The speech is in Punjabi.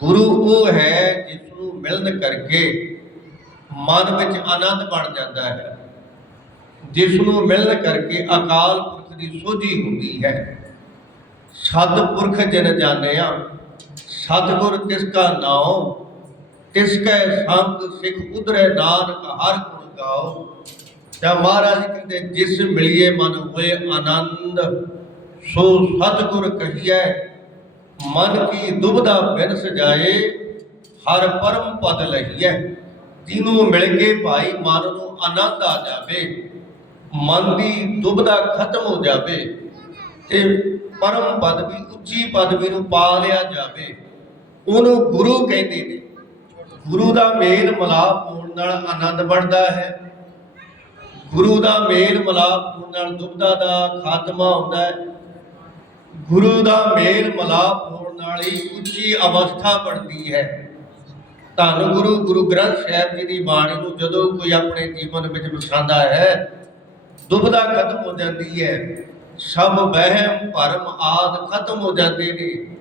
ਗੁਰੂ ਉਹ ਹੈ ਜਿਸ ਨੂੰ ਮਿਲਣ ਕਰਕੇ ਮਨ ਵਿੱਚ ਆਨੰਦ ਬਣ ਜਾਂਦਾ ਹੈ। ਜਿਸ ਨੂੰ ਮਿਲਣ ਕਰਕੇ ਅਕਾਲ ਪੁਰਖ ਦੀ ਸੋਝੀ ਹੁੰਦੀ ਹੈ। ਸਤਿਪੁਰਖ ਜਨ ਜਾਣਿਆ, ਸਤਿਗੁਰ ਤਿਸ ਕਾ ਨਾਉ, ਤਿਸ ਕੈ ਸੰਗ ਸਿੱਖ ਉਧਰੇ ਨਾਨਕ ਹਰ ਗੁਣ ਗਾਓ ਤਾਂ ਮਹਾਰਾਜ ਕਹਿੰਦੇ, ਜਿਸ ਮਿਲਿਏ ਮਨ ਹੋਏ ਆਨੰਦ, ਸੋ ਸਤਿਗੁਰ ਕਹੀਐ ਮਨ ਕੀ ਦੁਬਦਾ ਬਿਨ ਸਜਾਏ, ਹਰ ਪਰਮ ਪਦ ਲਹੀਐ। ਜਿਹਨੂੰ ਮਿਲ ਕੇ ਭਾਈ ਮਨ ਨੂੰ ਆਨੰਦ ਆ ਜਾਵੇ, ਮਨ ਦੀ ਦੁਬਦਾ ਖਤਮ ਹੋ ਜਾਵੇ ਤੇ ਪਰਮ ਪਦਵੀ ਉੱਚੀ ਪਦਵੀ ਨੂੰ ਪਾ ਲਿਆ ਜਾਵੇ। ਉਹਨੂੰ ਗੁਰੂ ਕਹਿੰਦੇ ਨੇ। ਗੁਰੂ ਦਾ ਮੇਲ ਮਲਾਪ ਹੋਣ ਨਾਲ ਆਨੰਦ ਬਣਦਾ ਹੈ। ਗੁਰੂ ਦਾ ਮੇਲ ਮਲਾਪ ਹੋਣ ਨਾਲ ਦੁਬਦਾ ਦਾ ਖਾਤਮਾ ਹੁੰਦਾ ਹੈ। ਗੁਰੂ ਦਾ ਮੇਲ ਮਲਾਪ ਹੋਣ ਨਾਲ ਹੀ ਉੱਚੀ ਅਵਸਥਾ ਬਣਦੀ ਹੈ। ਧੰਨ ਗੁਰੂ ਗੁਰੂ ਗ੍ਰੰਥ ਸਾਹਿਬ ਜੀ ਦੀ ਬਾਣੀ ਨੂੰ ਜਦੋਂ ਕੋਈ ਆਪਣੇ ਜੀਵਨ ਵਿੱਚ ਵਸਾਉਂਦਾ ਹੈ ਦੁਬਦਾ ਖਤਮ ਹੋ ਜਾਂਦੀ ਹੈ। ਸਭ ਵਹਿਮ, ਭਰਮ ਆਦ ਖਤਮ ਹੋ ਜਾਂਦੇ ਨੇ।